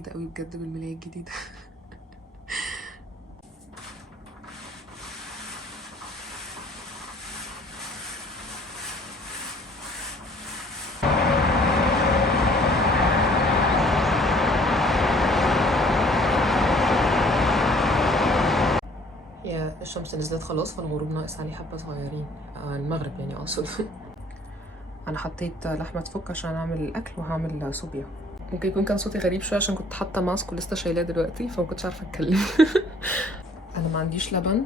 سعيدة قوي بجد بالملاية الجديدة. هي الشمس نزلت خلاص، فالغروب ناقص عليه حبة صغيرين. المغرب يعني اقصد. انا حطيت لحمة تفك عشان اعمل الاكل، وهعمل صوبيا. ممكن يكون كان صوتي غريب شويه عشان كنت حاطه ماسك ولسه شايلاه دلوقتي، فما كنتش عارفه اتكلم. انا ما عنديش لبن،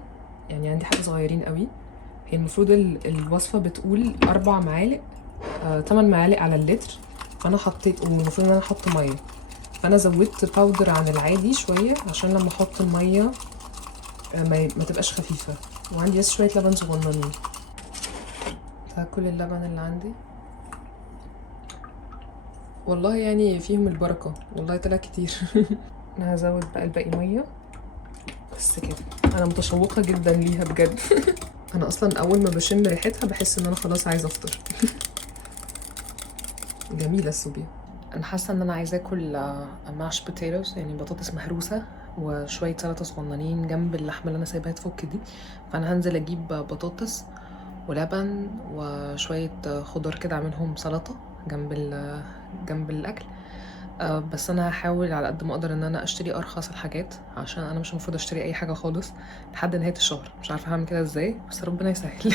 يعني عندي حاجه صغيرين قوي. هي المفروض الوصفه بتقول 4 معالق 8 معالق على اللتر، فانا حطيت، والمفروض ان انا احط ميه، فانا زودت باودر عن العادي شويه عشان لما احط الميه ما تبقاش خفيفه. وعندي بس شويه لبن صغننين. هاكل اللبن اللي عندي. والله يعني فيهم البركه، والله طلع كتير. انا هزود بقى الباقي ميه بس كده. انا متشوقه جدا ليها بجد. انا اصلا اول ما بشم ريحتها بحس ان انا خلاص عايزه افطر. جميله الصوبيا. انا حاسه ان انا عايزه اكل ماش بوتيتوز، يعني بطاطس مهروسه وشويه سلطه صغننين جنب اللحمه اللي انا سايباها تفك دي. فانا هنزل اجيب بطاطس ولبن وشويه خضار كده اعملهم سلطه جنب الاكل. بس انا هحاول على قد ما اقدر ان انا اشتري ارخص الحاجات، عشان انا مش المفروض اشتري اي حاجه خالص لحد نهايه الشهر. مش عارفه هعمل كده ازاي، بس ربنا يسهل.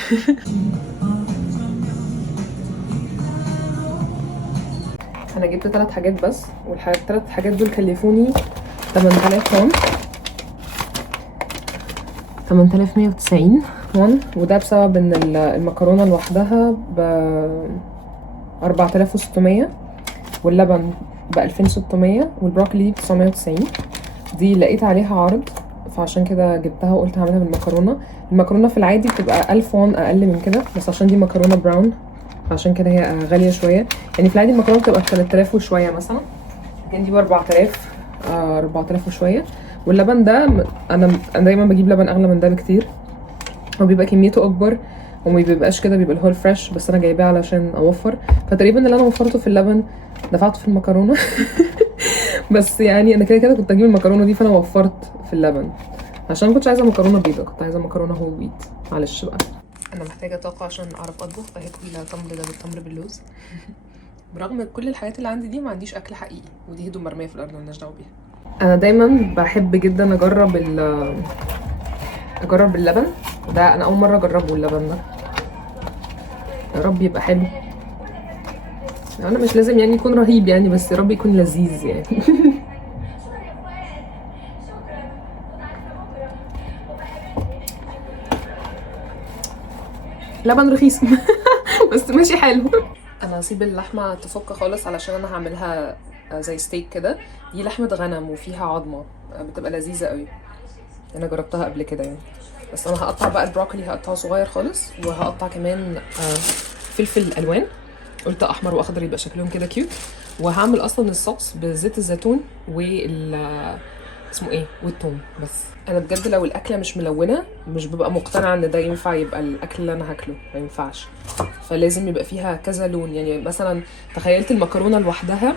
انا جبت 3 حاجات بس، والثلاث حاجات دول كلفوني 8000 وون، 8190 وون. وده بسبب ان المكرونه لوحدها ب 4600، واللبن ب 2600، والبروكلي ب 990. دي لقيت عليها عرض فعشان كده جبتها وقلت هعملها بالمكرونه. المكرونه في العادي بتبقى 1000 وون اقل من كده، بس عشان دي مكرونه براون فعشان كده هي غاليه شويه. يعني في العادي المكرونه بتبقى ب 3000 وشويه مثلا، لكن دي ب 4000، 4000 وشويه. واللبن ده انا دايما بجيب لبن اغلى من ده بكتير، هو بيبقى كميته اكبر وما بيبقاش كده، بيبقى الهول فريش، بس انا جايباه علشان اوفر. فتقريبا اللي انا وفرته في اللبن دفعته في المكرونه. بس يعني انا كده كنت اجيب المكرونه دي، فانا وفرت في اللبن عشان ما كنتش عايزه مكرونه بيضه، كنت عايزه مكرونه هول ويت. معلش بقى. انا محتاجه طاقه عشان اعرف اطبخ، فهاكل تمر ده بالتمر باللوز. برغم كل الحاجات اللي عندي دي ما عنديش اكل حقيقي، ودي هدوم مرميه في الارض مالناش دعوه بيها. انا دايما بحب جدا اجرب اللبن ده. انا اول مره اجربه اللبن ده، يا رب يبقى حلو. انا مش لازم يعني يكون رهيب يعني، بس يا رب يكون لذيذ يعني. لبن رخيص. بس ماشي حلو. انا هسيب اللحمه تفك خالص علشان انا هعملها زي ستيك كده. دي لحمه غنم وفيها عظمه، بتبقى لذيذه قوي. انا جربتها قبل كده يعني. بس انا هقطع بقى البروكلي، هقطعه صغير خالص، وهقطع كمان فلفل الوان. قلت احمر واخضر يبقى شكلهم كده كيوت. وهعمل اصلا الصوص بزيت الزيتون اسمه ايه، والثوم. بس انا بجد لو الاكله مش ملونه مش ببقى مقتنعه ان ده ينفع يبقى الاكل اللي انا هاكله، ما ينفعش. فلازم يبقى فيها كذا لون. يعني مثلا تخيلت المكرونه لوحدها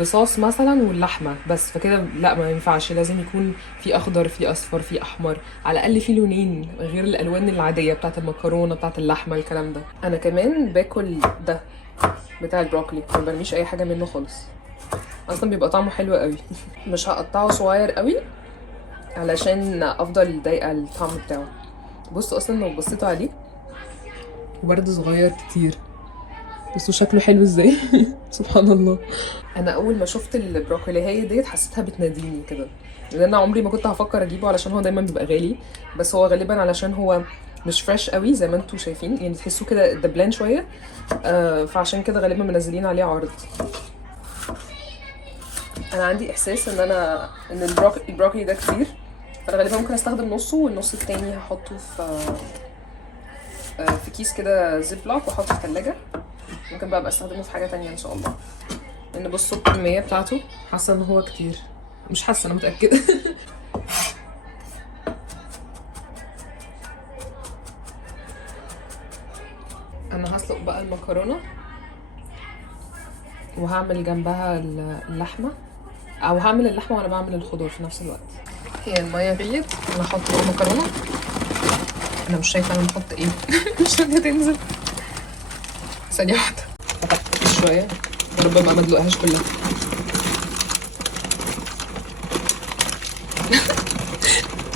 بصوص مثلا واللحمه بس، فكده لا ما ينفعش، لازم يكون في اخضر في اصفر في احمر، على الاقل في لونين غير الالوان العاديه بتاعه المكرونه بتاعه اللحمه الكلام ده. انا كمان باكل ده بتاع البروكلي، ما برميش اي حاجه منه خالص، اصلا بيبقى طعمه حلو قوي. مش هقطعه صغير قوي علشان افضل ضايقه الطعم بتاعه. بصوا اصلا لو بصيتوا عليه ورد صغير كتير، بصوا شكله حلو ازاي. سبحان الله. انا اول ما شفت البروكلي هي ديت حسيتها بتناديني كده، لان انا عمري ما كنت هفكر اجيبه علشان هو دايما بيبقى غالي. بس هو غالبا علشان هو مش فريش قوي زي ما انتوا شايفين، يعني تحسوه كده دبلان شويه. فعشان كده غالبا منزلين عليه عرض. انا عندي احساس ان البروكلي ده كتير، فانا غالبا ممكن استخدم نصه، والنص التاني هحطه في كيس كده زيب لوك واحطه في الثلاجه. ممكن بقى استخدمه في حاجه تانية ان شاء الله. لان بصوا الكميه بتاعته، حاسه ان هو كتير، مش حاسه، انا متاكده. انا هسلق بقى المكرونه وهعمل جنبها اللحمه. او هعمل اللحمه وانا بعمل الخضار في نفس الوقت. هي الميه غليت، انا هحط بقى مكرونه. انا مش شايفه انا بحط ايه. مش راضيه تنزل. ثانيه واحده، احط شويه ربما ما ادلقهاش كلها.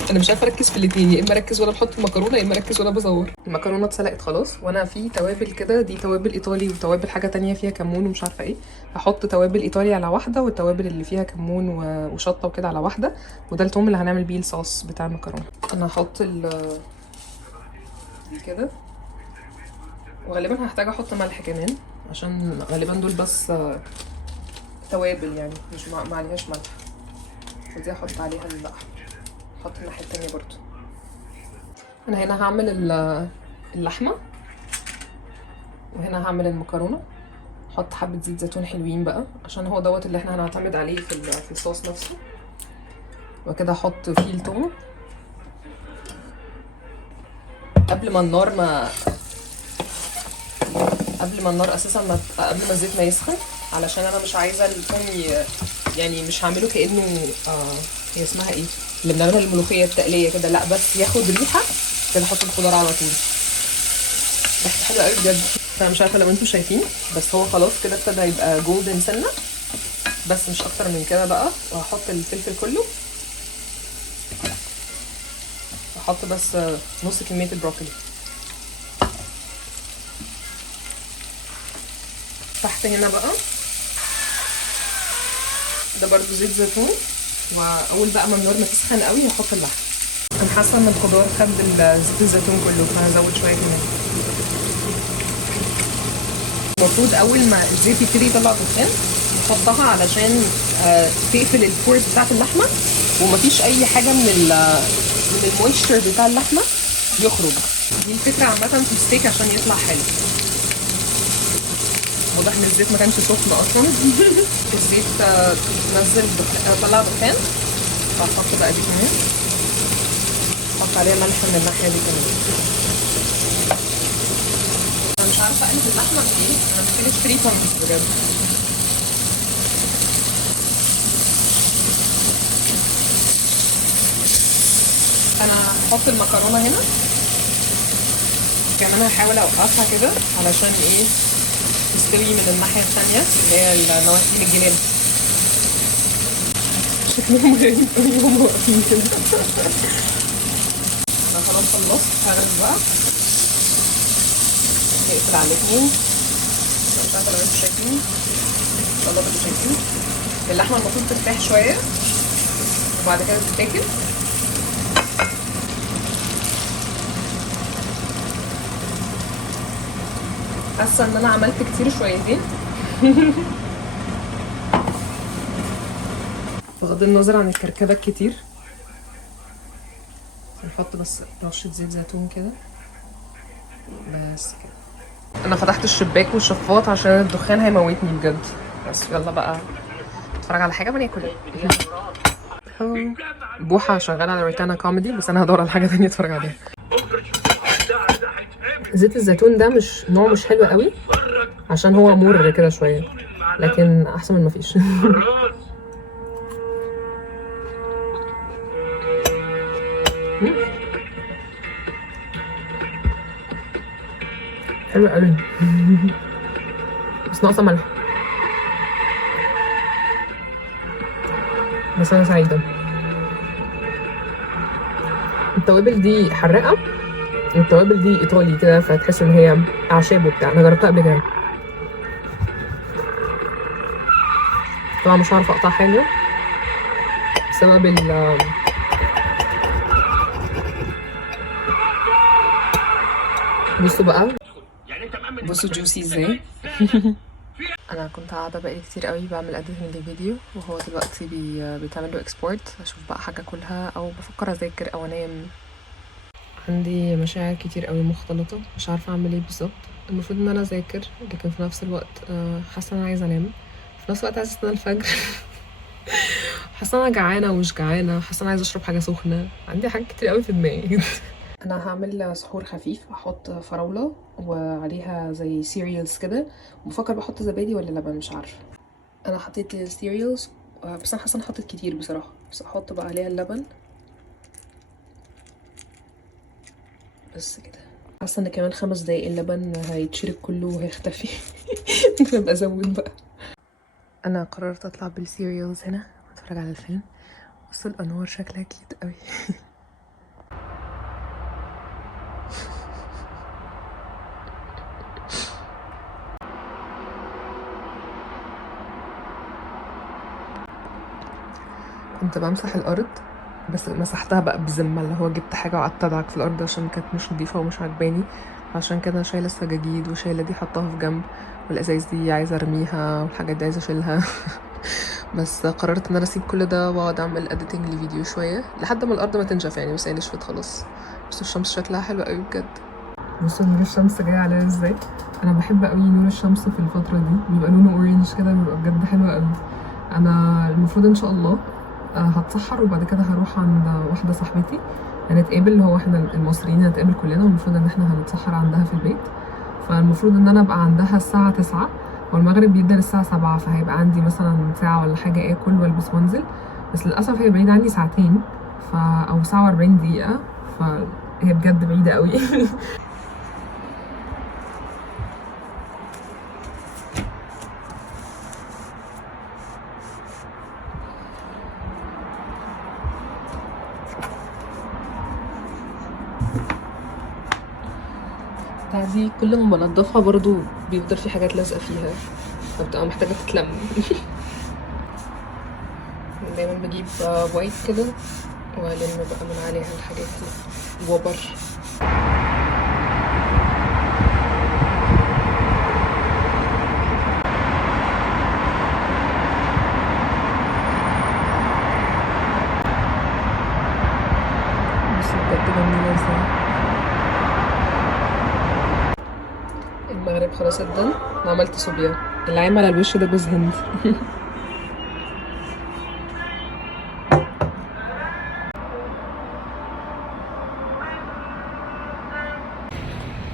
انا مش عارفه اركز في الاتنين، يا اما اركز وانا بحط المكرونه يا اما اركز وانا بصور. المكرونه اتسلقت خلاص، وانا في توابل كده، دي توابل ايطالي وتوابل حاجه تانية فيها كمون ومش عارفه ايه. هحط توابل ايطالي على واحده، والتوابل اللي فيها كمون وشطه وكده على واحده، وده التوم اللي هنعمل بيه الصوص بتاع المكرونه. انا هحط دي كده، وغالبا هحتاج احط ملح كمان عشان غالبا دول بس توابل يعني، مش ما عليهاش ملح. ودي هحط عليها اللحمه، احط الناحيه التانية برضو. انا هنا هعمل اللحمه، وهنا هعمل المكرونه. احط حبه زيت زيتون حلوين بقى عشان هو دوت اللي احنا هنعتمد عليه في الصوص نفسه. وكده احط فيه الثوم قبل ما النار اساسا قبل ما الزيت ما يسخن، علشان انا مش عايزه الثوم يعني مش هعمله كانه هي اسمها ايه اللي بنعملها الملوخيه التقليه كده، لا بس ياخد ريحه كده. احط الخضار على طول، ريحته حلوه قوي بجد. انا مش عارفه لو انتوا شايفين، بس هو خلاص كده ابتدى يبقى جولدن سنه، بس مش اكتر من كده بقى. وهحط الفلفل كله، هحط بس نص كميه البروكلي. تحت هنا بقى ده برضو زيت زيتون، واول بقى ما النار ما تسخن قوي هحط اللحم. انا حاسه ان الخضار خد زيت الزيتون كله، فهزود شويه كمان. المفروض اول ما الزيت يبتدي يطلع دخان نحطها علشان تقفل البورز بتاعت اللحمه، ومفيش اي حاجه من المويستشر بتاع اللحمه يخرج. دي الفكره عامه في الستيك عشان يطلع حلو. واضح ان الزيت ما كانش سخن اصلا. الزيت نزل طلع دخان، فهحط بقى دي كمان، احط عليها ملح من الناحيه دي كمان. انا مش عارفه اقلب اللحمه بايه، انا محتاجه اشتري كومبس بجد. انا هحط المكرونه هنا كمان، هحاول اوقفها كده علشان ايه تستوي من الناحيه الثانيه اللي هي النواحي الجناب. شكلهم غريب قوي وهم واقفين كده. انا خلاص خلصت، هغرف بقى، نقفل على الاتنين. مش عارفه لو انتوا شايفين، ان شاء الله انتوا شايفين اللحمه المفروض ترتاح شويه وبعد كده تتاكل. حاسه ان انا عملت كتير شويتين. بغض النظر عن الكركبه الكتير، نحط بس رشه زيت زيتون كده بس كده. انا فتحت الشباك والشفاط عشان الدخان هيموتني بجد. بس يلا بقى اتفرج على حاجه وناكل. بوحه شغاله على روتانا كوميدي، بس انا هدور على حاجه تانية اتفرج عليها. زيت الزيتون ده مش حلو قوي عشان هو مر كده شويه، لكن احسن من مفيش. حلو قوي. بس ناقصه ملح، بس انا سعيده. التوابل دي حراقه، والتوابل دي ايطالي كده، فتحس ان هي اعشاب وبتاع. انا جربتها قبل كده، طبعا مش هعرف اقطع حاجه بسبب بصوا بقى، بصوا جوسي ازاي. انا كنت قاعده بقالي كتير قوي بعمل اديتنج للفيديو، وهو دلوقتي بيتعمل له اكسبورت. اشوف بقى حاجه اكلها او بفكر اذاكر او انام. عندي مشاعر كتير قوي مختلطه، مش عارفه اعمل ايه بالظبط. المفروض ان انا اذاكر، لكن في نفس الوقت حاسه ان انا عايزه انام، في نفس الوقت عايزه استنى الفجر. حاسه انا جعانه ومش جعانه، حاسه انا عايزه اشرب حاجه سخنه. عندي حاجات كتير قوي في دماغي. انا هعمل سحور خفيف، هحط فراوله وعليها زي سيريالز كده، وبفكر بحط زبادي ولا لبن، مش عارفه. انا حطيت السيريالز بس انا حاسه انا حطيت كتير بصراحه، بس احط بقى عليها اللبن بس كده. حاسه ان كمان 5 دقايق اللبن هيتشرب كله وهيختفي. نبقى ازود بقى. انا قررت اطلع بالسيريالز هنا واتفرج على الفيلم. بصوا الانوار شكلها كيوت قوي. كنت بمسح الارض، بس مسحتها بقى بذمه، اللي هو جبت حاجه وقعدت ادعك في الارض عشان كانت مش نضيفه ومش عجباني. عشان كده شايله السجاجيد وشايله دي حطاها في جنب، والازايز دي عايزه ارميها والحاجات دي عايزه اشيلها. بس قررت ان انا اسيب كل ده واقعد اعمل اديتنج لفيديو شويه لحد ما الارض ما تنشف يعني، بس هي نشفت خلاص. بس الشمس شكلها حلو قوي بجد. بصوا نور الشمس جاي عليا ازاي. انا بحب قوي نور الشمس في الفتره دي، بيبقى لونه اورنج كده، بيبقى بجد حلو قوي. انا المفروض ان شاء الله هتسحر وبعد كده هروح عند واحده صاحبتي، هنتقابل، اللي هو احنا المصريين هنتقابل كلنا، والمفروض ان احنا هنتسحر عندها في البيت. فالمفروض ان انا ابقى عندها الساعه 9 والمغرب بيبدا الساعه 7، فهيبقى عندي مثلا ساعه ولا حاجه اكل والبس وانزل. بس للاسف هي بعيده عني ساعتين، او ساعه و40 دقيقه، فهي بجد بعيده قوي. دي كل ما بنضفها برضو بيفضل في حاجات لازقه فيها، فبتبقى محتاجه تتلم. دايما بجيب وايت كده والم بقى من عليها الحاجات دي وبر. بس بجد جميله ازاي. المغرب خلاص ادن وعملت صوبيا، اللي عايم على الوش ده جوز هند.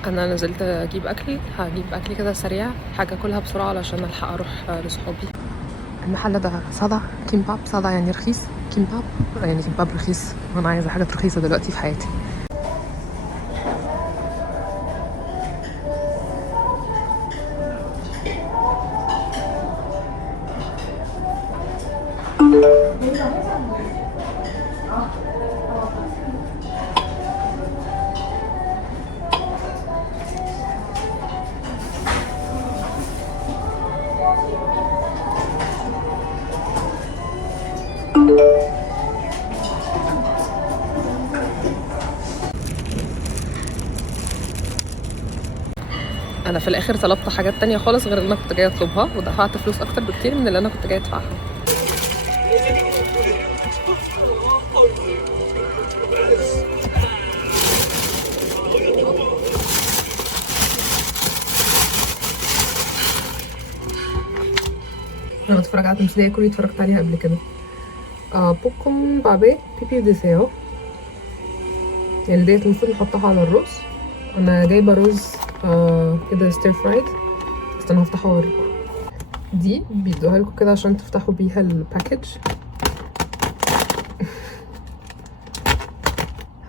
انا نزلت اجيب اكل، هجيب اكل كده سريع، حاجه اكلها بسرعه علشان الحق اروح لصحابي. المحل ده صدع كيمباب، صدع يعني رخيص، كيمباب يعني كيمباب رخيص، وانا عايزه حاجه رخيصه دلوقتي في حياتي. انا في الاخر طلبت حاجات تانية خالص غير اللي انا كنت جايه اطلبها، ودفعت فلوس اكتر بكتير من اللي انا كنت جايه ادفعها. انا بتفرج على تمثيليه كوري اتفرجت عليها قبل كده، بوكم بابي بيبي ديسيو، يعني ديت المفروض نحطها على الرز. انا جايبه رز كده ستير فرايد، بس انا هفتحه واوريكم. دي بيدوها لكم كده عشان تفتحوا بيها الباكج.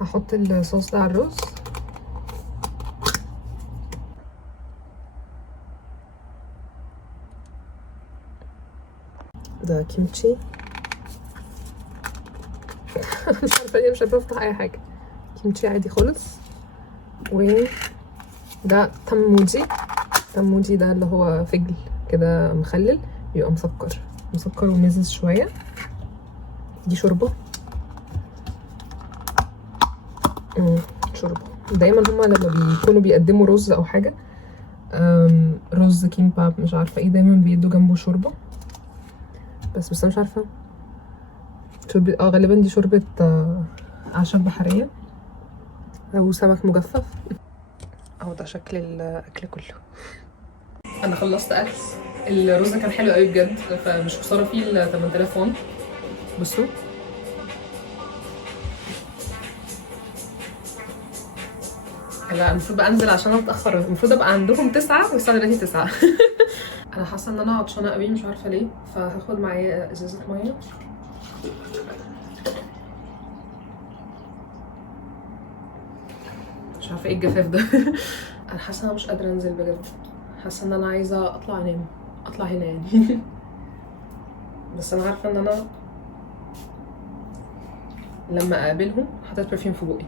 هحط الصوص ده على الرز. ده كيمتشي. مش عارفه ليه مش عارفه افتح اي حاجه. كيمتشي عادي خالص. وده تموجي. تموجي ده اللي هو فجل كده مخلل، بيبقى مسكر مسكر ومزز شويه. دي شوربه. شوربه. دايما هما لما بيكونوا بيقدموا رز او حاجه، رز كيمباب مش عارفه ايه، دايما بيدوا جنبه شوربه. بس انا مش عارفه شوربه، غالبا دي شوربه اعشاب بحريه او سمك مجفف. اهو ده شكل الاكل كله. انا خلصت اكل. الرز كان حلو قوي بجد، فمش خساره فيه ال 8000 وون. بصوا لا، المفروض بقى انزل عشان انا متاخره، المفروض ابقى عندهم 9 والساعه دلوقتي 9. انا حاسه ان انا عطشانه قوي مش عارفه ليه، فهاخد معايا ازازه ميه. مش عارفه ايه الجفاف ده. انا حاسه ان انا مش قادره انزل بجد، حاسه ان انا عايزه اطلع انام، اطلع هنا يعني. بس انا عارفه ان انا لما اقابلهم، حطيت برفيوم في بقي،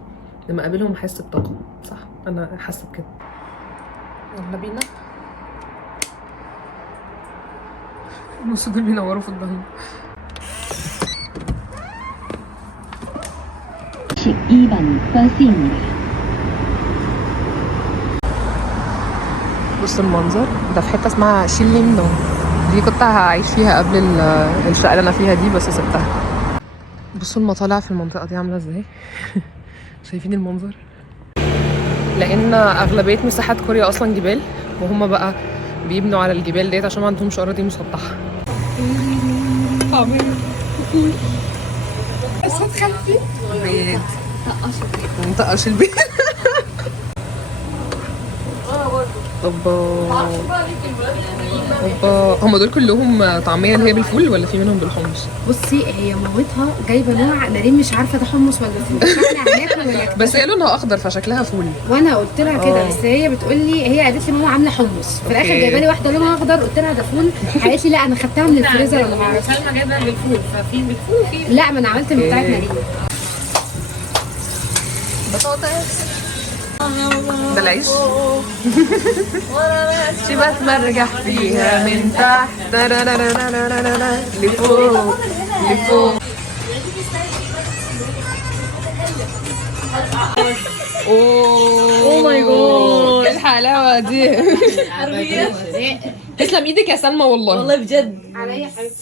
لما اقابلهم احس بطاقه، صح؟ انا حاسه بكده. يلا بينا. بصوا دول بينوروا في الضلمه. بصوا المنظر ده في حته اسمها شيليندو، دي كنت هعيش فيها قبل الشقه اللي انا فيها دي، بس سبتها. بصوا المطالع في المنطقه دي عامله ازاي. شايفين المنظر؟ لان اغلبيه مساحات كوريا اصلا جبال، وهم بقى بيبنوا على الجبال ديت عشان ما عندهمش اراضي مسطحه. صوت خلفي بيت منطقش البيت. اوبا اوبا، هم دول كلهم طعميه اللي هي بالفول ولا في منهم بالحمص؟ بصي هي مامتها جايبه نوع نارين مش عارفه ده حمص ولا فول، احنا هناكل ولا بس هي لونها اخضر فشكلها فول. وانا قلت لها كده، بس هي بتقول لي، هي قالت لي ماما عامله حمص، في الاخر جايبه لي واحده لونها اخضر، قلت لها ده فول، قالت لي لا انا خدتها من الفريزر ولا ما اعرفش. سلمى جايبه بالفول، ففي بالفول وفي لا ما انا عملت من بتاعت نارين. بطاطس ده العيش. شي بتمرجح فيها من تحت لفوق لفوق. اوه ماي جاد، ايه الحلاوه دي. تسلم ايدك يا سلمى والله، والله بجد عليا حبيبتي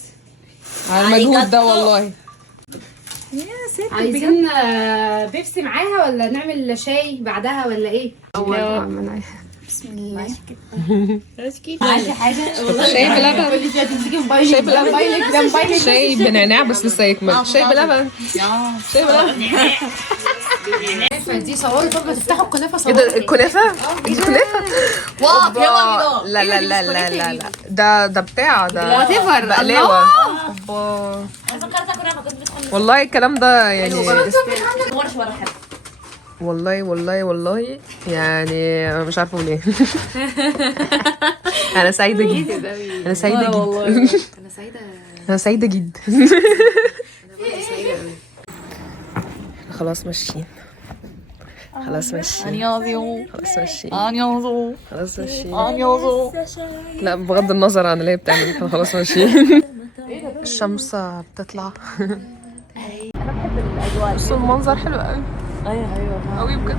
على المجهود ده والله. عايزين بيبسي معاها ولا نعمل شاي بعدها ولا ايه؟ بسم الله معاكي حاجه؟ شاي بلبن، شاي بلبن، شاي بنعناع بس لسه يكمل. شاي بلبن، شاي بلبن. دي صواري، طب ما تفتحوا الكنافه ايه صواري. ده الكنافه؟ الكنافه واو لا لا لا لا لا لا، ده بتاع ده بقلاوه. اوبا فكرتها كنا كنت بتخلص والله الكلام ده يعني، ورش ورا حد والله والله والله يعني انا مش عارفه ليه. انا سعيده جدا، انا سعيده جدا، انا سعيده، انا سعيده جدا. خلاص ماشيين، خلاص ماشيين، خلاص ماشيين، خلاص ماشيين. لا بغض النظر عن اللي هي بتعمل، احنا خلاص ماشيين. الشمس بتطلع. بصوا المنظر حلو قوي. ايوه قوي بجد.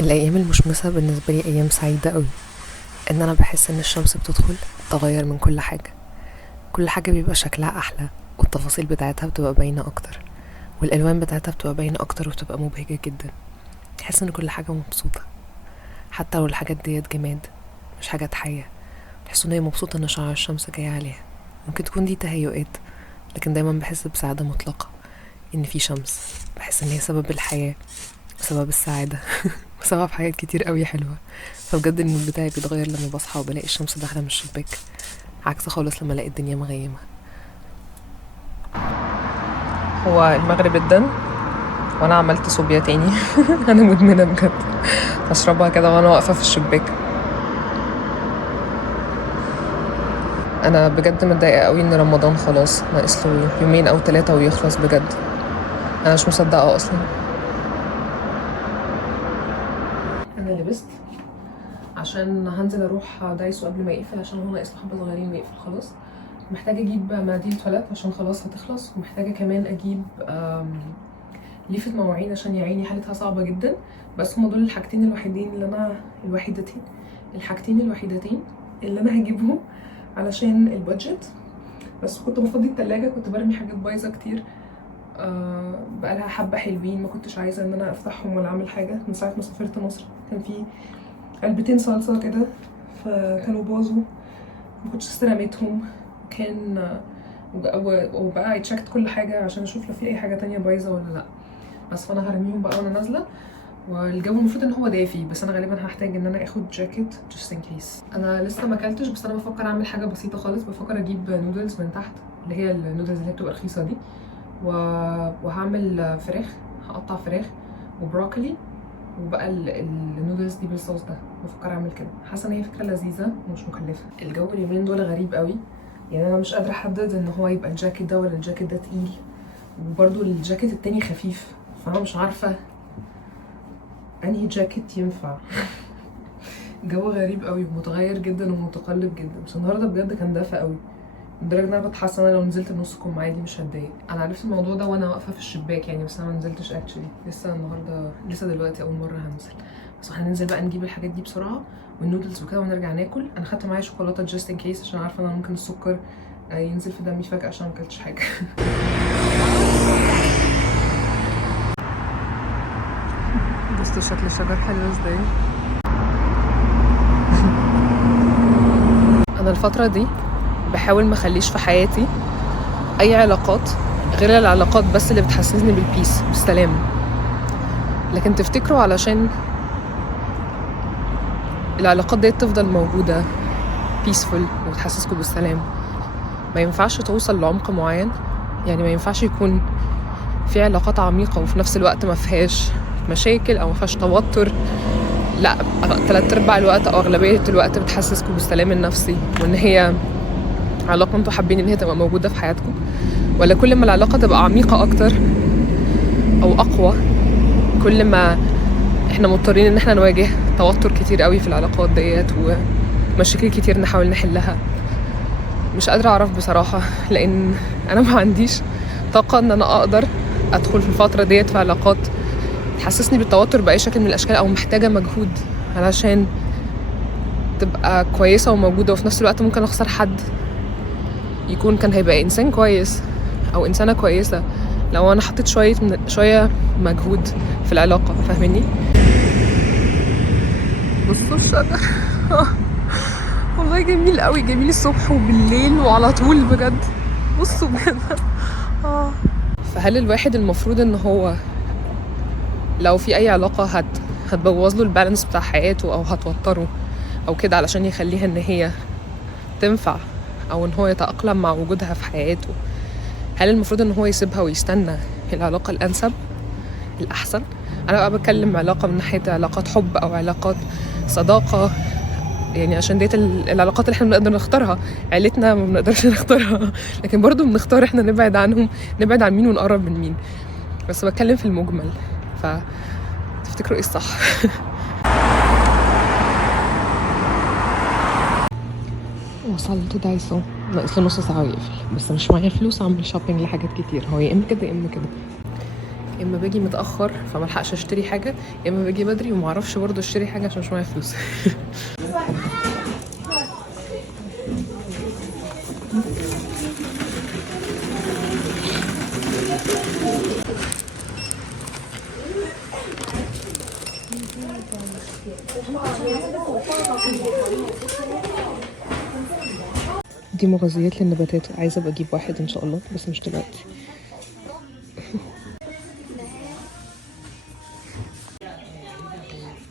الايام المشمسه بالنسبه لي ايام سعيده قوي، ان انا بحس ان الشمس بتدخل تغير من كل حاجه، كل حاجه بيبقى شكلها احلى، والتفاصيل بتاعتها بتبقى باينه اكتر، والالوان بتاعتها بتبقى باينه اكتر وبتبقى مبهجه جدا. تحس ان كل حاجه مبسوطه، حتى لو الحاجات ديت جماد مش حاجات حيه، تحس ان هي مبسوطه ان شعاع الشمس جاي عليها. ممكن تكون دي تهيؤات، لكن دايما بحس بسعاده مطلقه ان في شمس. بحس ان هي سبب الحياه وسبب السعاده وسبب حاجات كتير قوي حلوه. فبجد المود بتاعي بيتغير لما بصحى وبلاقي الشمس داخله من الشباك، عكس خالص لما الاقي الدنيا مغيمه. هو المغرب ادن وانا عملت صوبيا تاني. انا مدمنه بجد، هشربها كده وانا واقفه في الشباك. انا بجد متضايقه قوي ان رمضان خلاص ناقص له 2 أو 3 ويخلص. بجد انا مش مصدقه اصلا. انا لبست عشان هنزل اروح دايسو قبل ما يقفل، عشان هو ناقص له حبه صغيرين ويقفل خلاص. محتاجه اجيب مناديل تواليت عشان خلاص هتخلص، ومحتاجه كمان اجيب ليفه مواعين عشان يا عيني حالتها صعبه جدا. بس هما دول الحاجتين الوحيدين اللي انا الحاجتين الوحيدتين اللي انا هجيبهم علشان البادجت. بس كنت بفضي التلاجة، كنت برمي حاجات بايظه كتير بقالها حبه حلوين، ما كنتش عايزه ان انا افتحهم ولا اعمل حاجه. من ساعه ما سافرت مصر كان في علبتين صلصه كده فكانوا باظوا، ما كنتش استلمتهم، كان وبقى يتشكت كل حاجه عشان اشوف لو في اي حاجه تانية بايظه ولا لا. بس فانا هرميهم بقى وانا نازله، والجو المفروض ان هو دافي، بس انا غالبا هحتاج ان انا اخد جاكيت just in case. انا لسه ما اكلتش، بس انا بفكر اعمل حاجه بسيطه خالص. بفكر اجيب نودلز من تحت، اللي هي النودلز اللي هي بتبقى رخيصه دي، وهعمل فراخ، هقطع فراخ وبروكلي، وبقى النودلز دي بالصوص ده. بفكر اعمل كده، حاسه ان هي فكره لذيذه ومش مكلفه. الجو اليومين دول غريب قوي، يعني انا مش قادره احدد ان هو يبقى الجاكيت ده ولا الجاكيت ده تقيل، وبرده الجاكيت التاني خفيف، فانا مش عارفه انهي جاكيت ينفع. الجو غريب قوي ومتغير جدا ومتقلب جدا، بس النهارده بجد كان دافئ قوي لدرجه ان انا بتحس ان انا لو نزلت بنص كم عادي مش هتضايق. انا عرفت الموضوع ده وانا واقفه في الشباك يعني، بس انا ما نزلتش اكشلي لسه النهارده، لسه دلوقتي اول مره هنزل. بس هننزل بقى نجيب الحاجات دي بسرعه والنودلز وكده ونرجع ناكل. انا خدت معايا شوكولاته جاست ان كيس عشان عارفه ان انا ممكن السكر ينزل في دمي فجاه عشان ما اكلتش حاجه. بصوا شكل الشجر حلو ازاي. انا الفتره دي بحاول ما اخليش في حياتي اي علاقات غير العلاقات بس اللي بتحسسني بالبيس، بالسلام. لكن تفتكروا علشان العلاقات دي تفضل موجوده بيسفول وتحسسكم بالسلام، ما ينفعش توصل لعمق معين. يعني ما ينفعش يكون في علاقات عميقه وفي نفس الوقت ما فيهاش مشاكل او ما فيهاش توتر. لا، 3/4 الوقت او اغلبيه الوقت بتحسسكم بالسلام النفسي، وان هي علاقه انتوا حابين ان هي تبقى موجوده في حياتكم. ولا كل ما العلاقه تبقى عميقه اكتر او اقوى، كل ما احنا مضطرين ان احنا نواجه توتر كتير قوي في العلاقات ديت ومشاكل كتير نحاول نحلها. مش قادره اعرف بصراحه، لان انا ما عنديش طاقه ان انا اقدر ادخل في الفتره ديت في علاقات تحسسني بالتوتر باي شكل من الاشكال، او محتاجه مجهود علشان تبقى كويسه وموجوده. وفي نفس الوقت ممكن اخسر حد يكون كان هيبقى انسان كويس او انسانه كويسه لو انا حطيت شويه مجهود في العلاقه، فاهميني؟ بصوا الشجر. والله جميل قوي، جميل الصبح وبالليل وعلى طول بجد. بصوا بجد. فهل الواحد المفروض ان هو لو في اي علاقه هتبوظ له البالانس بتاع حياته او هتوتره او كده علشان يخليها ان هي تنفع او ان هو يتأقلم مع وجودها في حياته، هل المفروض ان هو يسيبها ويستنى العلاقة الانسب الاحسن؟ انا بقى بتكلم علاقة من ناحية علاقات حب او علاقات صداقة، يعني عشان ديت العلاقات اللي احنا بنقدر نختارها. عيلتنا ما بنقدرش نختارها، لكن برضو بنختار احنا نبعد عنهم، نبعد عن مين ونقرب من مين. بس بتكلم في المجمل، فتفتكروا ايه الصح؟ وصلت دايسو، ناقص له نص ساعة ويقفل، بس مش معايا فلوس اعمل شوبينج لحاجات كتير. هو يا اما كده يا اما كده، يا اما باجي متأخر فملحقش اشتري حاجة، يا اما باجي بدري ومعرفش برضه اشتري حاجة عشان مش معايا فلوس. دي مغذيات للنباتات، عايزة ابقى اجيب واحد ان شاء الله بس مش دلوقتي.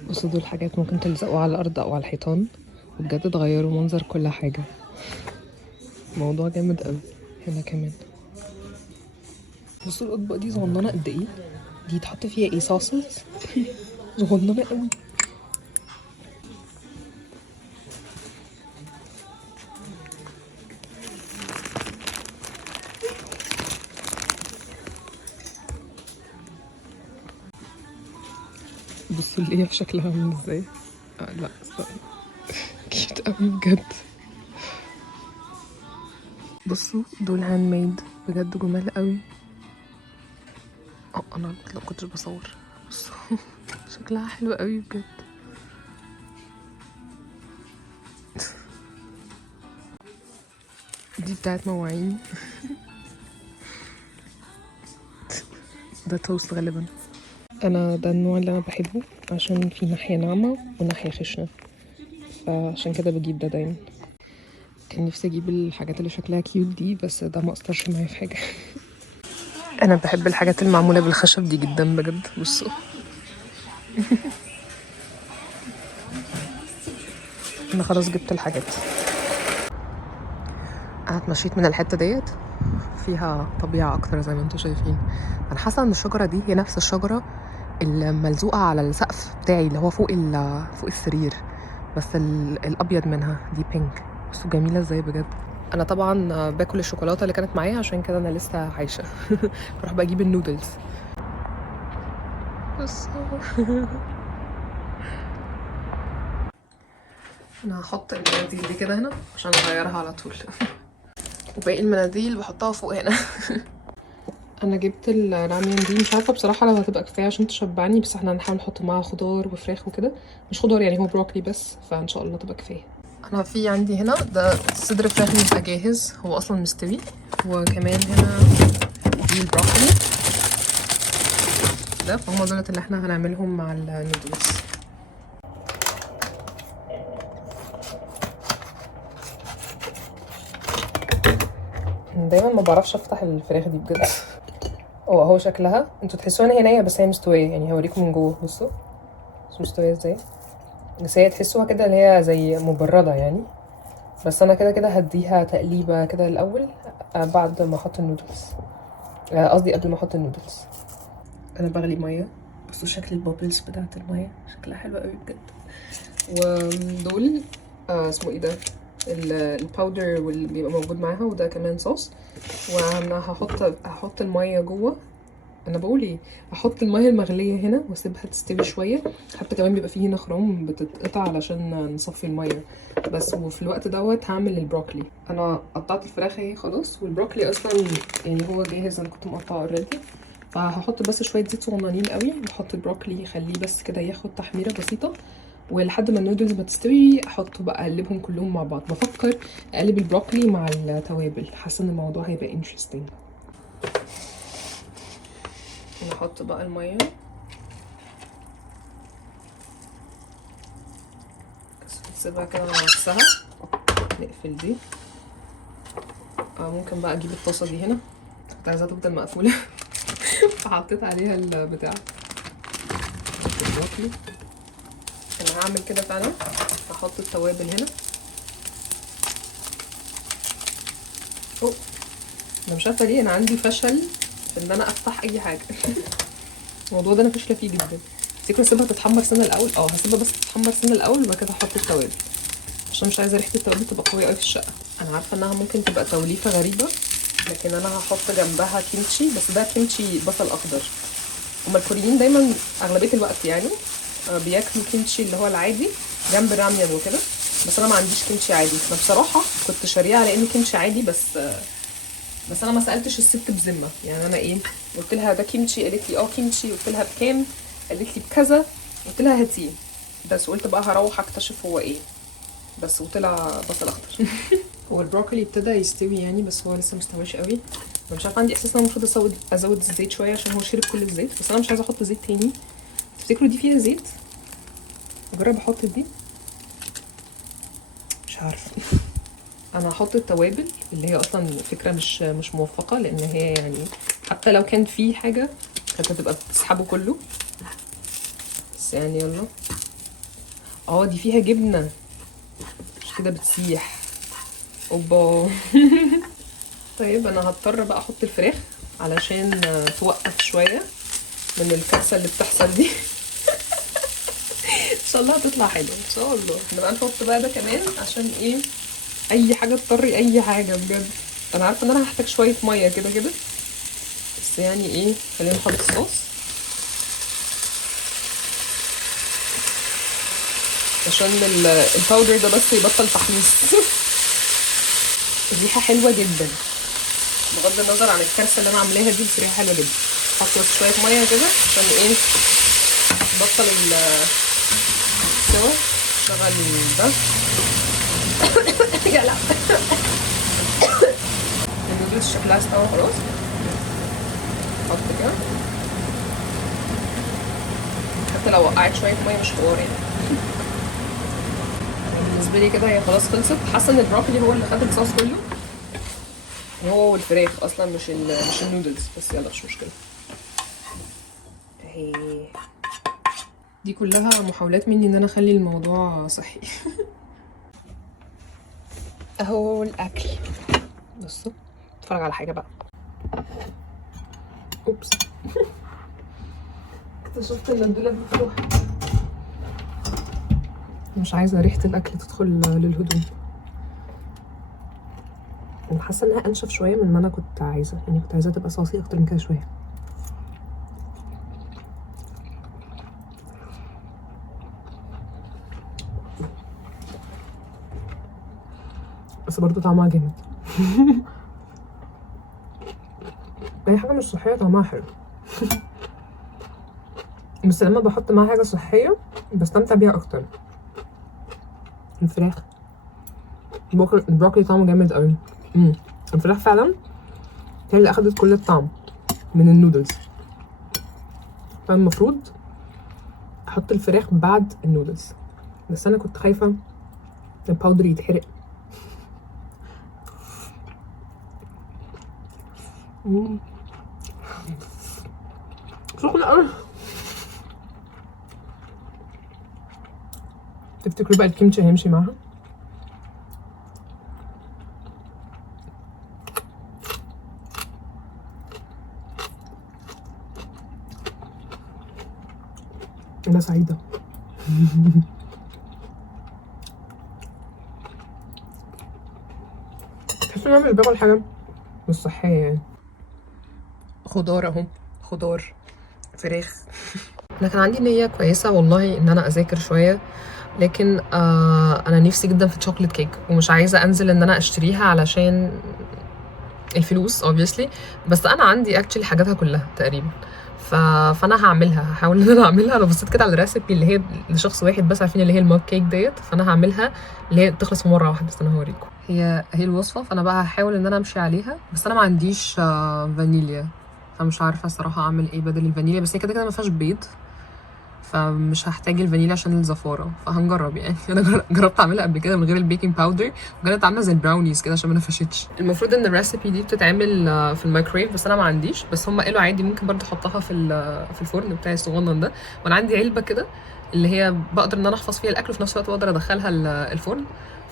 بصوا دول حاجات ممكن تلزقوا على الارض او على الحيطان وبجد تغيروا منظر كل حاجة. موضوع جامد قوي. هنا كمان بصوا الاطباق دي صغننة قد ايه، دي يتحط فيها ايه، صوصز. صغننة قوي. بصوا اللي هي في شكلها عامل ازاي. لا استنى، كيوت قوي بجد. بصوا دول هاند ميد بجد، جمال قوي. انا لو كنتش بصور. بصوا شكلها حلو قوي بجد. دي بتاعت مواعين. ده توست غالبا. انا ده النوع اللي انا بحبه عشان في ناحية ناعمة وناحية خشنة، فعشان كده بجيب ده دايما. كان نفسي اجيب الحاجات اللي شكلها كيوت دي، بس ده ما اثرش معايا في حاجة. انا بحب الحاجات المعمولة بالخشب دي جدا بجد. بصوا انا خلاص جبت الحاجات. انا اتمشيت من الحته ديت، فيها طبيعه اكتر زي ما انتم شايفين. انا حاسه ان الشجره دي هي نفس الشجره الملزوقه على السقف بتاعي اللي هو فوق السرير، بس الابيض منها دي بينك. بصوا جميله ازاي بجد. انا طبعا باكل الشوكولاته اللي كانت معايا عشان كده انا لسه عايشه. بروح بجيب النودلز. انا هحط المناديل دي كده هنا عشان اغيرها على طول. وباقي المناديل بحطها فوق هنا. انا جبت الراميون دي، مش عارفه بصراحه لو هتبقى كفايه عشان تشبعني، بس احنا هنحاول نحط معاها خضار وفراخ وكده. مش خضار يعني، هو بروكلي بس، فان شاء الله تبقى كفايه. انا في عندي هنا ده صدر فراخ بيبقى جاهز، هو اصلا مستوي. وكمان هنا دي البروكلي ده، فهم دولت اللي احنا هنعملهم مع النودلز. دايما ما بعرفش افتح الفراخ دي بجد. هو شكلها انتوا تحسوها ان هي نيه بس هي مستويه، يعني هوريكم من جوه. بصوا مستويه ازاي، بس هي تحسوها كده اللي هي زي مبرده يعني. بس انا كده هديها تقليبه كده الاول بعد ما احط النودلز، قصدي قبل ما احط النودلز. انا بغلي ميه، بصوا شكل البابلز بتاعت الميه شكلها حلو قوي بجد. ودول اسمه ايه ده، الباودر واللي بيبقى موجود معاها، وده كمان صوص. وانا هحط الميه جوه. انا بقول ايه، هحط الميه المغليه هنا واسيبها تستوي شويه. حتى كمان بيبقى فيه هنا خروم بتتقطع علشان نصفي الميه بس. وفي الوقت دوت هعمل البروكلي. انا قطعت الفراخ اهي خلاص، والبروكلي اصلا يعني هو جاهز، انا كنت مقطعه اوريدي. فهحط بس شويه زيت صغننين قوي، واحط البروكلي يخليه بس كده ياخد تحميره بسيطه، ولحد ما النودلز ما تستوي احطه بقى، اقلبهم كلهم مع بعض. بفكر اقلب البروكلي مع التوابل، حاسه ان الموضوع هيبقى انترستنج. نحط بقى الميه، نسيبها كده مع نفسها. نقفل دي. ممكن بقى اجيب الطاسه دي هنا، كنت عايزاها تفضل مقفوله. فحطيت عليها البتاع البروكلي. انا هعمل كده فعلا، هحط التوابل هنا. انا مش عارفه ليه انا عندي فشل في ان انا افتح اي حاجه. الموضوع ده انا فاشله فيه جدا. تفتكروا اسيبها تتحمر سنه الاول؟ هسيبها بس تتحمر سنه الاول، وبعد كده احط التوابل، عشان مش عايزه ريحه التوابل تبقى قويه قوي في الشقه. انا عارفه انها ممكن تبقى توليفه غريبه، لكن انا هحط جنبها كيمتشي، بس ده كيمتشي بصل اخضر. هما الكوريين دايما اغلبيه الوقت يعني بياكلوا كيمتشي اللي هو العادي جنب الراميون وكده، بس انا ما عنديش كيمتشي عادي. انا بصراحه كنت شاريه على انه كيمتشي عادي، بس انا ما سالتش الست بذمه يعني. انا ايه، قلت لها ده كيمتشي، قالت لي كيمتشي. قلت لها بكام، قالت لي بكذا. قلت لها هاتيه بس، قلت بقى هروح اكتشف هو ايه، بس وطلع بصل اخضر. هو البروكلي ابتدى يستوي يعني، بس هو لسه مستويش قوي. انا مش عارفه، عندي احساس ان انا المفروض ازود الزيت شويه عشان هو شرب كل الزيت، بس انا مش عايزه احط زيت تاني. تفتكروا دي فيها زيت؟ اجرب احط دي، مش عارفه. انا هحط التوابل اللي هي اصلا فكره مش موفقه، لان هي يعني حتى لو كان في حاجه كانت هتبقى بتسحبه كله، بس يعني يلا. دي فيها جبنه، مش كده بتسيح. اوبا. طيب انا هضطر بقى احط الفراخ علشان توقف شويه من الكارثه اللي بتحصل دي. ان شاء الله هتطلع حلوه ان شاء الله. احنا بقى نحط بقى ده كمان عشان ايه، اي حاجه تطري اي حاجه بجد. انا عارفه ان انا هحتاج شويه ميه كده كده، بس يعني ايه، خلينا نحط الصوص عشان الباودر ده بس يبطل تحميص. الريحه حلوه جدا بغض النظر عن الكارثه اللي انا عاملاها دي، بس ريحه حلوه جدا. احط بس شويه ميه كده عشان ايه، بطل السوا. شغل ده. يا لا. النودلز شكلها استوى خلاص. احط كده، حتى لو وقعت شويه ميه مش حوار يعني. بالنسبه لي كده هي خلاص خلصت. حاسه ان البروكلي هو اللي خد الصوص كله، هو والفراخ اصلا مش النودلز، بس يلا مش مشكله. اهي دي كلها محاولات مني ان انا اخلي الموضوع صحي. اهو الاكل. بصوا اتفرج على حاجه بقى. اوبس. اكتشفت ان الدولاب مفتوح. مش عايزه ريحه الاكل تدخل للهدوم. انا حاسه انها انشف شويه من ما انا كنت عايزه، يعني كنت عايزاها تبقى صاصي اكتر من كده شويه. بس برضه طعمها جامد. اي حاجه مش صحيه طعمها حلو. بس لما بحط معاها حاجه صحيه بستمتع بيها اكتر. الفراخ، البروكلي طعمه جامد قوي. الفراخ فعلا هي اللي اخدت كل الطعم من النودلز، فالمفروض احط الفراخ بعد النودلز، بس انا كنت خايفه الباودر يتحرق. سخنة قوي. تفتكروا بقى الكيمتشي هيمشي معاها؟ انا سعيدة. تحس ان انا مش باكل حاجة مش صحية يعني. خضار اهو، خضار، فراخ. انا كان عندي نية كويسة والله ان انا اذاكر شوية، لكن انا نفسي جدا في تشوكلت كيك ومش عايزة انزل ان انا اشتريها علشان الفلوس obviously، بس انا عندي actually حاجاتها كلها تقريبا. فانا هعملها، هحاول ان انا اعملها. انا بصيت كده على الريسبي اللي هي لشخص واحد بس، عارفين اللي هي الماك كيك ديت، فانا هعملها اللي هي تخلص في مره واحده. بس انا هوريكم هي الوصفه، فانا بقى هحاول ان انا امشي عليها. بس انا ما عنديش فانيليا، فمش عارفه الصراحه اعمل ايه بدل الفانيليا. بس هي كده كده ما فيهاش بيض، فمش هحتاج الفانيليا عشان الزفاره، فهنجرب يعني. انا جربت اعملها قبل كده من غير البيكنج باودر وكانت عامله زي البراونيز كده عشان ما نفشتش. المفروض ان الريسبي دي بتتعمل في الميكرويف، بس انا ما عنديش. بس هم قالوا عادي ممكن برضه احطها في الفرن بتاعي الصغنن ده. وانا عندي علبه كده اللي هي بقدر ان انا احفظ فيها الاكل وفي نفس الوقت بقدر ادخلها الفرن.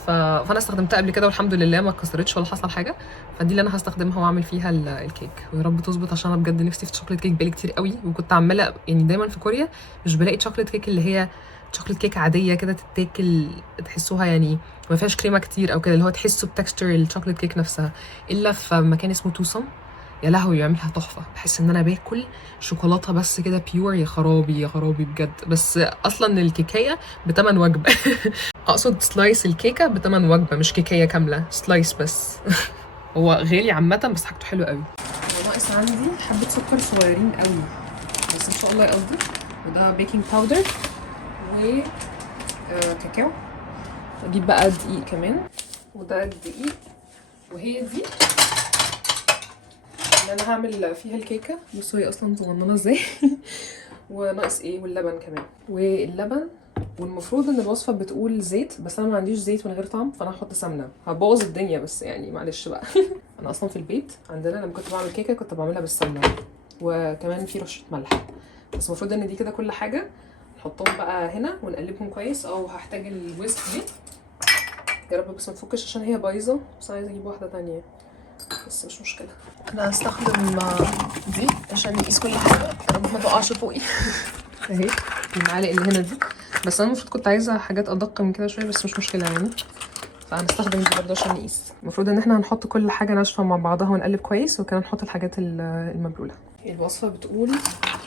فانا استخدمتها قبل كده والحمد لله ما اتكسرتش ولا حصل حاجه. فدي اللي انا هستخدمها واعمل فيها الكيك، ويا رب تظبط عشان انا بجد نفسي في شوكليت كيك بقالي كتير قوي. وكنت عماله يعني دايما في كوريا مش بلاقي شوكليت كيك اللي هي شوكليت كيك عاديه كده تتاكل تحسوها يعني ما فيهاش كريمه كتير او كده، اللي هو تحسوا بتكستشر الشوكليت كيك نفسها، الا في مكان اسمه توسم. يا لهوي يعملها تحفه، بحس ان انا باكل شوكولاته بس كده بيور. يا خرابي يا خرابي بجد. بس اصلا الكيكايه بتمن وجبه. اقصد سلايس الكيكه بتمن وجبه، مش كيكايه كامله، سلايس بس. هو غالي عامه بس حاجته حلوه قوي. هو ناقص عندي حبه سكر صغيرين قوي بس ان شاء الله يقدر. وده بيكنج باودر وكاكاو. اجيب بقى دقيق كمان، وده الدقيق. وهي دي اللي انا هعمل فيها الكيكه. بصوا هي اصلا صغننه ازاي. وناقص ايه؟ واللبن كمان. واللبن. والمفروض ان الوصفه بتقول زيت، بس انا ما عنديش زيت من غير طعم، فانا هحط سمنه. هبوظ الدنيا بس يعني معلش بقى. انا اصلا في البيت عندنا لما كنت بعمل كيكه كنت بعملها بالسمنه، وكمان في رشه ملح. بس المفروض ان دي كده كل حاجه. نحطهم بقى هنا ونقلبهم كويس. او هحتاج الويسك دي يا رب بس ما تفكش عشان هي بايظه، بس عايزه اجيب واحده تانية بس مش مشكله. انا هستخدم دي عشان نقيس كل حاجه، يا رب ما تقعش فوقي. اهي المعالق اللي هنا دي. بس انا المفروض كنت عايزه حاجات ادق من كده شويه، بس مش مشكله يعني. فهنستخدم دي برضه عشان نقيس. المفروض ان احنا هنحط كل حاجه ناشفه مع بعضها ونقلب كويس، وكمان نحط الحاجات المبلوله. الوصفه بتقول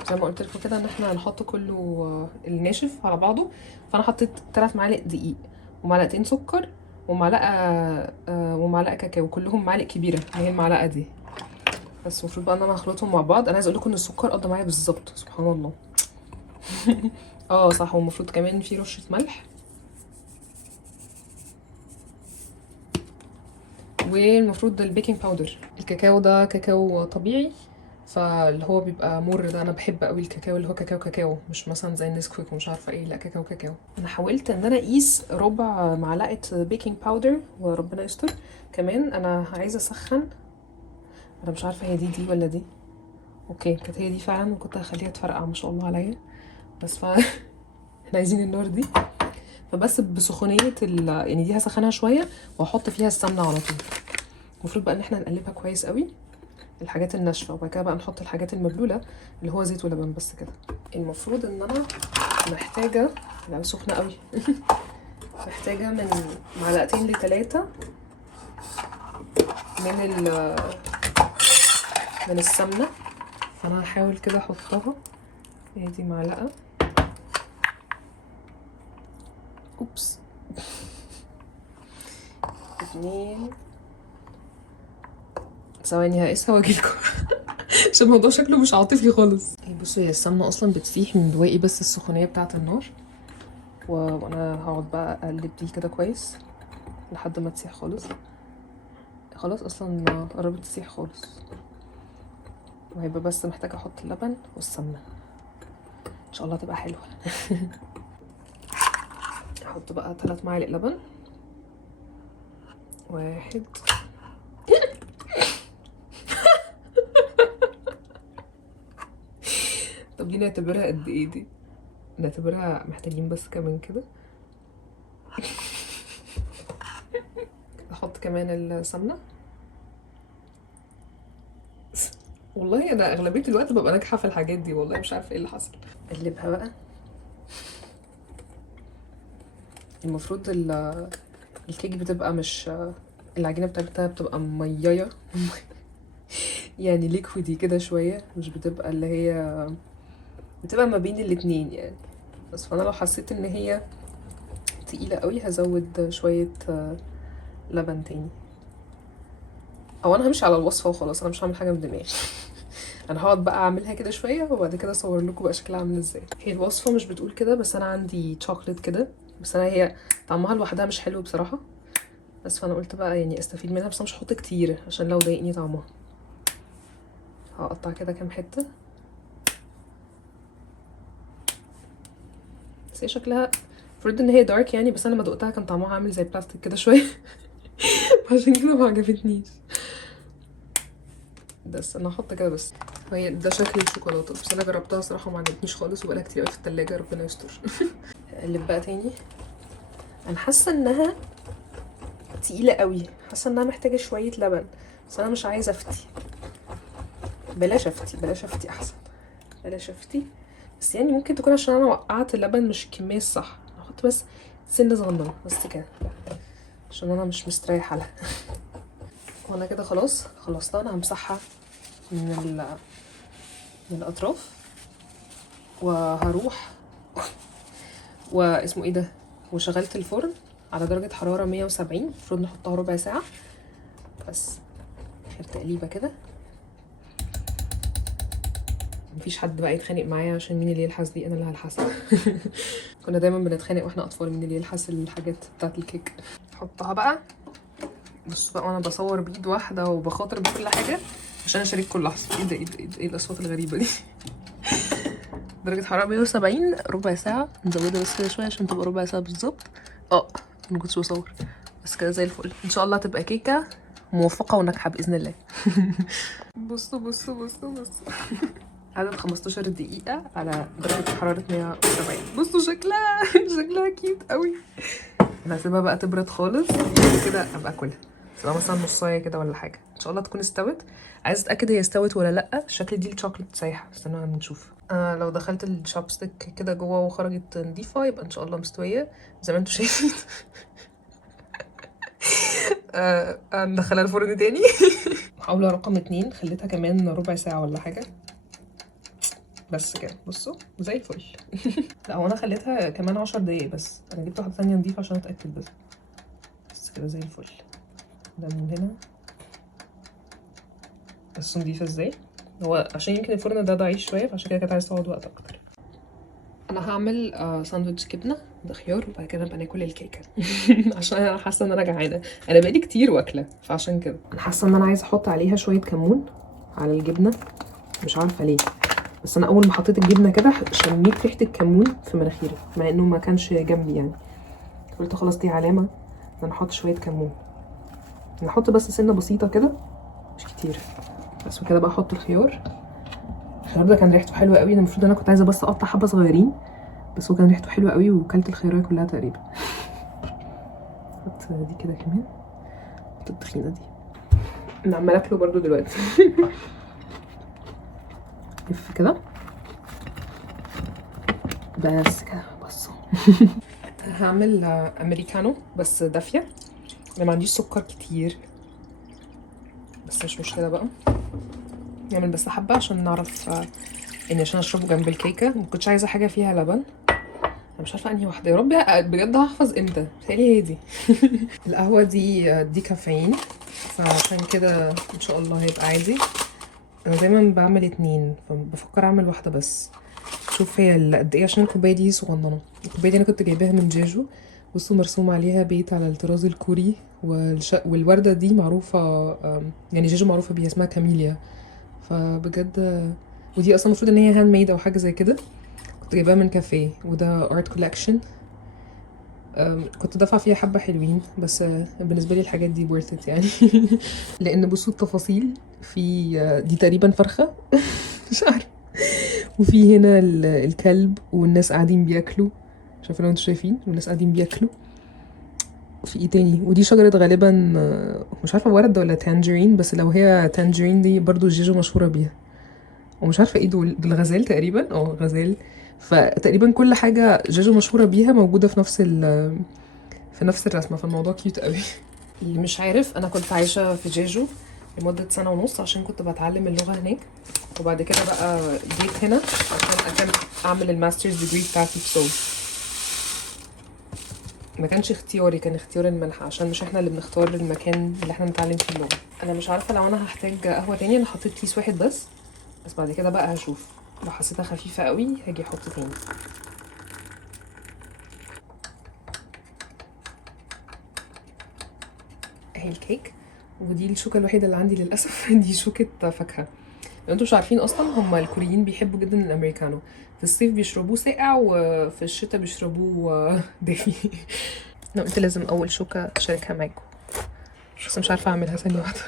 زي ما قلت لكم كده ان احنا هنحط كله الناشف على بعضه. فانا حطيت 3 معالق دقيق ومعلقتين سكر ومعلقه كاكاو، كلهم معالق كبيره اللي هي المعلقه دي. بس المفروض بقى ان انا هخلطهم مع بعض. انا عايزه اقول لكم ان السكر قضى معايا بالظبط، سبحان الله. صح. والمفروض كمان في رشه ملح. والمفروض البيكنج باودر. الكاكاو ده كاكاو طبيعي، فاللي هو بيبقى مر ده انا بحب قوي الكاكاو اللي هو كاكاو، مش مثلا زي النسكويك ومش عارفه ايه. لا كاكاو. انا حاولت ان انا اقيس ربع معلقه بيكنج باودر وربنا يستر. كمان انا عايزه اسخن. انا مش عارفه هي دي ولا دي. اوكي كانت هي دي فعلا، وكنت هخليها تفرقع ما شاء الله عليا. بس احنا عايزين النار دي. فبس بسخونيه يعني دي هسخنها شويه واحط فيها السمنه على طول. المفروض بقى ان احنا نقلبها كويس قوي الحاجات الناشفه، وبعد كده بقى نحط الحاجات المبلوله اللي هو زيت ولبن بس كده. المفروض ان انا محتاجه، لا سخنه قوي محتاجه من 2 ل3 من السمنه. فانا هحاول كده احطها. دي معلقه. اوبس 2. ثواني هقيسها واجيلكوا عشان الموضوع شكله مش عاطفي خالص. بصوا هي السمنه اصلا بتسيح من دواقي بس السخونيه بتاعه النار، وانا هقعد بقى اقلب دي كده كويس لحد ما تسيح خالص. خلاص اصلا قربت تسيح خالص، وهيبقى بس محتاجه احط اللبن والسمنه. ان شاء الله تبقى حلوه. احط بقى 3 معالق لبن. 1 طب دي نعتبرها قد ايه دي؟ نعتبرها محتاجين بس كمان كده. احط كمان السمنه. والله انا اغلبيه الوقت ببقى ناجحه في الحاجات دي، والله مش عارفه ايه اللي حصل. اقلبها بقى. المفروض الكيك بتبقى مش العجينه بتاعتها بتبقى ميايه يعني ليكويدي كده شويه، مش بتبقى اللي هي بتبقى ما بين الاتنين يعني. بس فانا لو حسيت ان هي تقيله قوي هزود شويه لبن تاني. او انا همشي على الوصفه وخلاص، انا مش هعمل حاجه من دماغي. انا هقعد بقى اعملها كده شويه وبعد كده اصور لكم بقى شكلها عامل ازاي. هي الوصفه مش بتقول كده، بس انا عندي شوكليت كده، بس انا هي طعمها لوحدها مش حلو بصراحه، بس فانا قلت بقى يعني استفيد منها، بس مش هحط كتير عشان لو ضايقني طعمها. هقطع كده كام حته، بس هي شكلها المفروض ان هي دارك يعني، بس انا لما دقتها كان طعمها عامل زي بلاستيك كده شويه عشان كده ما عجبتنيش. بس انا هحط كده بس. فهي ده شكل الشوكولاته، بس انا جربتها صراحه وما عجبتنيش خالص وبقالها كتير قوي في التلاجة، ربنا يستر. اقلب بقى تاني. انا حاسه انها تقيله قوي، حاسه انها محتاجه شويه لبن، بس انا مش عايزه افتي. بلاش افتي احسن، بلاش افتي. بس يعني ممكن تكون عشان انا وقعت اللبن مش الكميه الصح. هحط بس سنه صغننه بس كده عشان انا مش مستريحه لها. وانا كده خلاص خلصتها. انا همسحها من الاطراف وهروح واسمه ايه ده، وشغلت الفرن على درجه حراره 170. المفروض نحطها ربع ساعه بس. اخر تقليبه كده. مفيش حد بقى يتخانق معايا عشان مين اللي يلحس دي، انا اللي هلحسها. كنا دايما بنتخانق واحنا اطفال مين اللي يلحس الحاجات بتاعت الكيك. احطها بقى. بص بقى وانا بصور بايد واحده وبخاطر بكل حاجه عشان اشارك كل لحظه. ايه ده ايه الاصوات الغريبه دي؟ درجه حراره 170 ربع ساعه. نزودها بس كده شويه عشان تبقى ربع ساعه بالظبط. ما كنتش بصور، بس كده زي الفل. ان شاء الله تبقى كيكه موفقه وناجحه باذن الله. بصوا عدد 15 دقيقة على درجة حرارة 170. بصوا شكلها كيوت قوي. انا هسيبها بقى تبرد خالص كده ابقى اكلها. تبقى مثلا نصايه كده ولا حاجة. ان شاء الله تكون استوت. عايزة اتأكد هي استوت ولا لأ. شكل دي الشوكليت سايحة، استنوا نشوف. لو دخلت الشوبستيك كده جوه وخرجت نضيفة يبقى ان شاء الله مستوية زي ما انتوا شايفين. ندخلها الفرن تاني. محاولة رقم 2 خليتها كمان ربع ساعة ولا حاجة بس كده. بصوا زي الفل. لا هو انا خليتها كمان 10 دقايق بس. انا جبت واحدة تانية نضيفة عشان اتأكد بس كده زي الفل. ده من هنا بس نضيفة ازاي. هو عشان يمكن الفرن ده ضعيف شوية فعشان كده كانت عايزة تقعد وقت اكتر. انا هعمل ساندوتش جبنة بخيار وبعد كده نبقى ناكل الكيكة. عشان انا حاسة ان انا جعانة. انا بقالي كتير واكلة فعشان كده انا حاسة ان انا عايزة احط عليها شوية كمون على الجبنة. مش عارفة ليه، بس انا اول ما حطيت الجبنه كده شميت ريحه الكمون في مناخيري مع انه ما كانش جنبي يعني. قلت خلاص دي علامه ان انا احط شويه كمون. نحط بس سنه بسيطه كده مش كتير بس. وكده بقى احط الخيار. الخيار ده كان ريحته حلوه قوي. المفروض انا كنت عايزه بس اقطع حبه صغيرين بس هو كان ريحته حلوه قوي وكلت الخيارية كلها تقريبا. حط دي كده كمان، حط التخينه دي. انا عماله اكله برضو دلوقتي. لف كده بس كده. بصوا. هعمل امريكانو بس دافيه. انا ما عنديش سكر كتير بس مش مشكله بقى، نعمل بس حبه عشان نعرف يعني عشان اشربه جنب الكيكه. ما كنتش عايزه حاجه فيها لبن. انا مش عارفه انهي واحده يا رب بجد هحفظ امتى. بتهيألي هي دي. القهوه دي كافيين، فعشان كده ان شاء الله هيبقى عادي. انا دايما بعمل 2 فبفكر اعمل واحده بس. شوف هي قد ايه عشان الكوبايه دي صغننه. الكوبايه دي انا كنت جايباها من جيجو. بصوا مرسوم عليها بيت على الطراز الكوري والورده دي معروفه يعني جيجو معروفه بيها، اسمها كاميليا. فبجد ودي اصلا المفروض ان هي هاند ميد او حاجه زي كده. كنت جايباها من كافيه وده ارت كولكشن. كنت دافعه فيها حبه حلوين بس بالنسبه لي الحاجات دي worth it يعني. لان بصوا التفاصيل في دي تقريبا فرخه. مش عارفه. وفي هنا الكلب والناس قاعدين بياكلوا. مش عارفه لو انتوا شايفين والناس قاعدين بياكلوا. في ايه تاني؟ ودي شجره غالبا مش عارفه ورد ولا تانجرين، بس لو هي تانجرين دي برضو جيجو مشهوره بيها. ومش عارفه ايه دول غزال تقريبا. غزال. فتقريبا كل حاجه جيجو مشهوره بيها موجوده في نفس الرسمه. فالموضوع كيوت قوي. اللي مش عارف، انا كنت عايشه في جيجو لمده 1.5 سنه عشان كنت بتعلم اللغه هناك. وبعد كده بقى جيت هنا عشان اعمل الماسترز ديجري بتاعتي في سول. ما كانش اختياري، كان اختيار المنحه عشان مش احنا اللي بنختار المكان اللي احنا نتعلم فيه اللغه. انا مش عارفه لو انا هحتاج قهوه تاني. انا حطيت كيس واحد بس بعد كده بقى هشوف. لو حسيتها خفيفه قوي هاجي احط تاني. اهي الكيك. ودي الشوكه الوحيده اللي عندي للاسف. دي شوكه فاكهه. لو انتوا مش عارفين اصلا هم الكوريين بيحبوا جدا الامريكانو. في الصيف بيشربوه ساقع وفي الشتاء بيشربوه دافي. انا قلت لازم اول شوكه اشاركها معاكم بس مش عارفه اعملها. ثانيه واحده.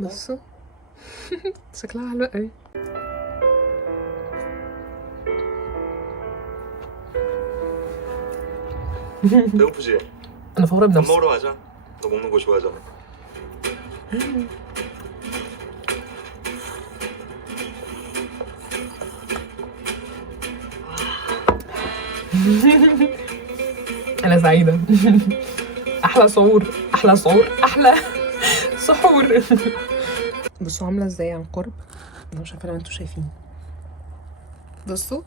بصوا. شكلها حلوه قوي. 배고프지? انا فخوره 밥 بنفسي. 먹으러 가자. 너 먹는 거 좋아하잖아. انا سعيده. احلى سحور، احلى سحور، احلى سحور. بصوا عامله ازاي عن قرب. انا مش عارفه لو انتوا شايفين. بصوا.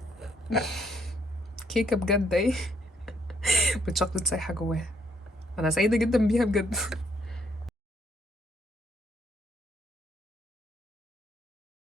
كيكه بجد ايه. بالشوكليت سايحه جواها. انا سعيده جدا بيها بجد.